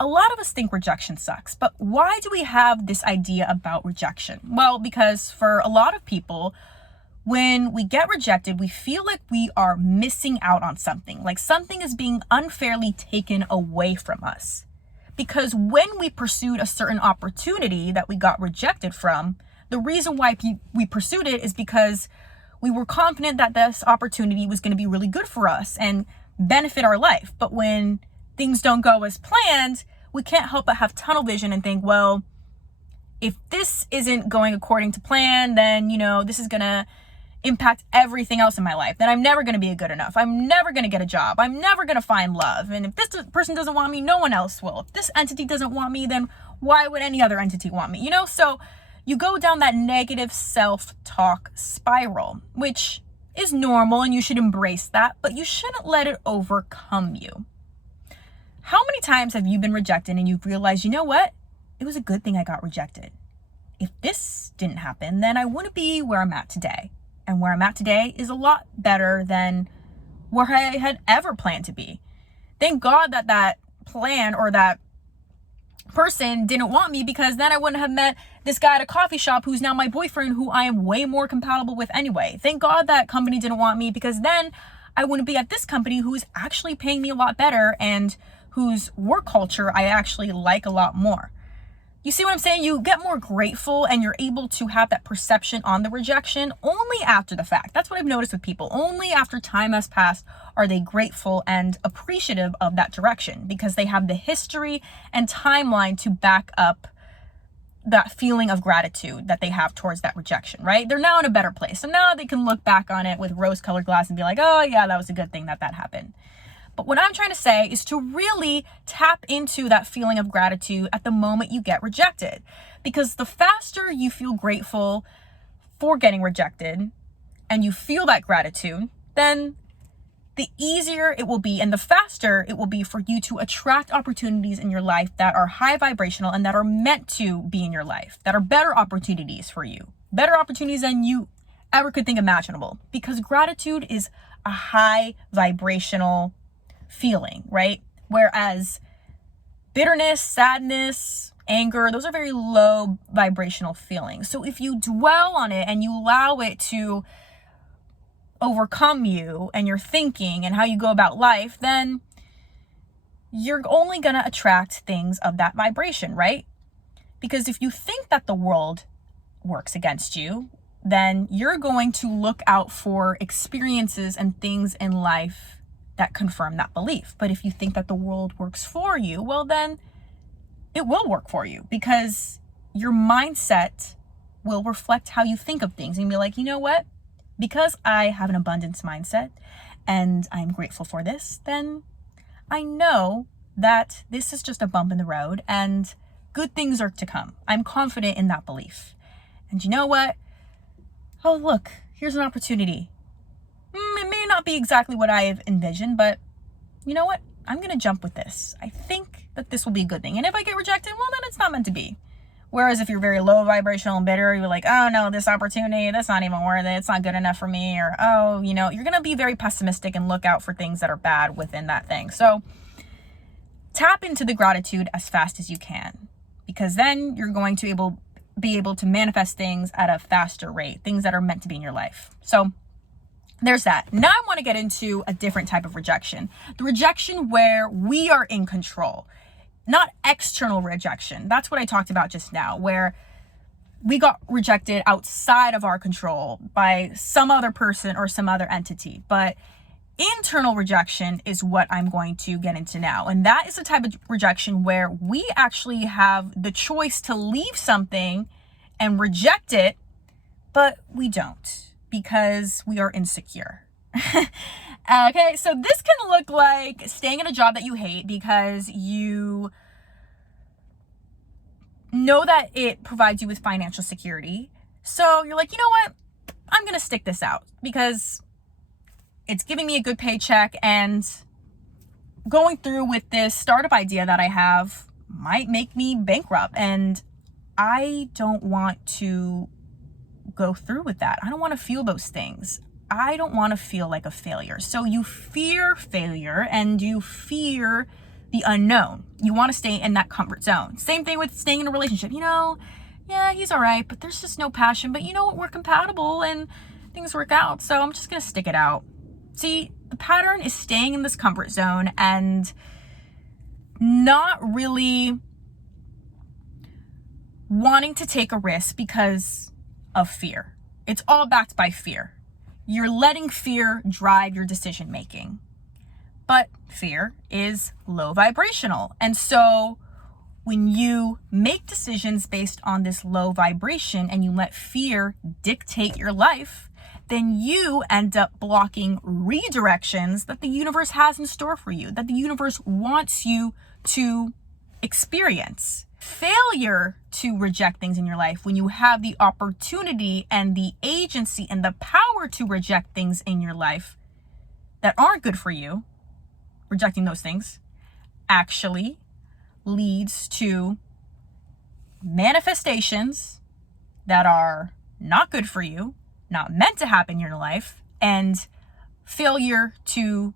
a lot of us think rejection sucks, but why do we have this idea about rejection? Well, because for a lot of people, when we get rejected, we feel like we are missing out on something, like something is being unfairly taken away from us. Because when we pursued a certain opportunity that we got rejected from, the reason why we pursued it is because we were confident that this opportunity was going to be really good for us and benefit our life. But when things don't go as planned, we can't help but have tunnel vision and think, well, if this isn't going according to plan, then, this is going to impact everything else in my life. Then I'm never going to be good enough. I'm never going to get a job. I'm never going to find love. And if this person doesn't want me, no one else will. If this entity doesn't want me, then why would any other entity want me? So you go down that negative self-talk spiral, which is normal and you should embrace that, but you shouldn't let it overcome you. How many times have you been rejected and you've realized, you know what? It was a good thing I got rejected. If this didn't happen, then I wouldn't be where I'm at today. And where I'm at today is a lot better than where I had ever planned to be. Thank God that plan or that person didn't want me, because then I wouldn't have met this guy at a coffee shop who's now my boyfriend, who I am way more compatible with anyway. Thank God that company didn't want me, because then I wouldn't be at this company who's actually paying me a lot better and whose work culture I actually like a lot more. You see what I'm saying? You get more grateful and you're able to have that perception on the rejection only after the fact. That's what I've noticed with people. Only after time has passed are they grateful and appreciative of that direction, because they have the history and timeline to back up that feeling of gratitude that they have towards that rejection, right? They're now in a better place. So now they can look back on it with rose-colored glass and be like, oh yeah, that was a good thing that happened. But what I'm trying to say is to really tap into that feeling of gratitude at the moment you get rejected. Because the faster you feel grateful for getting rejected and you feel that gratitude, then the easier it will be and the faster it will be for you to attract opportunities in your life that are high vibrational and that are meant to be in your life, that are better opportunities for you, better opportunities than you ever could think imaginable. Because gratitude is a high vibrational feeling, right? Whereas bitterness, sadness, anger, those are very low vibrational feelings. So if you dwell on it and you allow it to overcome you and your thinking and how you go about life, then you're only going to attract things of that vibration, right? Because if you think that the world works against you, then you're going to look out for experiences and things in life that confirm that belief. But if you think that the world works for you, well, then it will work for you, because your mindset will reflect how you think of things. And be like, you know what? Because I have an abundance mindset and I'm grateful for this, then I know that this is just a bump in the road and good things are to come. I'm confident in that belief. And you know what? Oh, look, here's an opportunity. It may not be exactly what I have envisioned, but you know what? I'm going to jump with this. I think that this will be a good thing. And if I get rejected, well, then it's not meant to be. Whereas if you're very low vibrational and bitter, you're like, oh no, this opportunity, that's not even worth it. It's not good enough for me. Or, oh, you're going to be very pessimistic and look out for things that are bad within that thing. So tap into the gratitude as fast as you can, because then you're going to be able to manifest things at a faster rate, things that are meant to be in your life. So there's that. Now I want to get into a different type of rejection. The rejection where we are in control, not external rejection. That's what I talked about just now, where we got rejected outside of our control by some other person or some other entity. But internal rejection is what I'm going to get into now. And that is the type of rejection where we actually have the choice to leave something and reject it, but we don't, because we are insecure. Okay, so this can look like staying in a job that you hate because you know that it provides you with financial security. So you're like, you know what? I'm going to stick this out because it's giving me a good paycheck, and going through with this startup idea that I have might make me bankrupt. And I don't want to go through with that. I don't want to feel those things. I don't want to feel like a failure. So you fear failure and you fear the unknown. You want to stay in that comfort zone. Same thing with staying in a relationship. Yeah, he's all right, but there's just no passion. But you know what? We're compatible and things work out. So I'm just going to stick it out. See, the pattern is staying in this comfort zone and not really wanting to take a risk because of fear. It's all backed by fear. You're letting fear drive your decision making. But fear is low vibrational. And so when you make decisions based on this low vibration and you let fear dictate your life, then you end up blocking redirections that the universe has in store for you, that the universe wants you to experience. Failure to reject things in your life, when you have the opportunity and the agency and the power to reject things in your life that aren't good for you, rejecting those things actually leads to manifestations that are not good for you, not meant to happen in your life, and failure to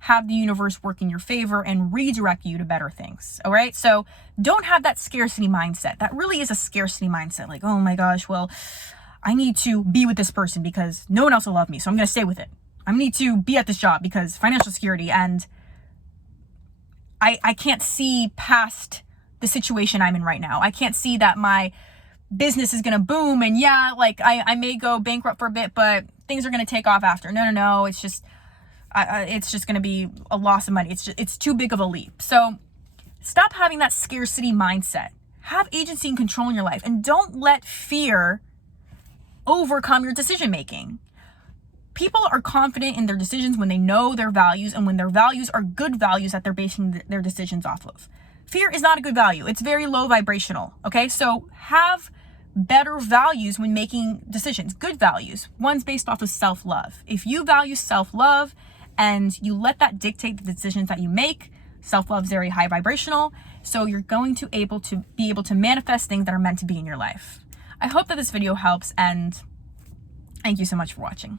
have the universe work in your favor and redirect you to better things. All right. So don't have that scarcity mindset. That really is a scarcity mindset. Like, oh my gosh, well, I need to be with this person because no one else will love me. So I'm going to stay with it. I need to be at this job because financial security, and I can't see past the situation I'm in right now. I can't see that my business is going to boom. And yeah, like I may go bankrupt for a bit, but things are going to take off after. No. It's just going to be a loss of money. It's too big of a leap. So stop having that scarcity mindset. Have agency and control in your life, and don't let fear overcome your decision making. People are confident in their decisions when they know their values and when their values are good values that they're basing their decisions off of. Fear is not a good value. It's very low vibrational. Okay. So have better values when making decisions, good values, ones based off of self-love. If you value self-love and you let that dictate the decisions that you make, self-love is very high vibrational. So you're going to be able to manifest things that are meant to be in your life. I hope that this video helps, and thank you so much for watching.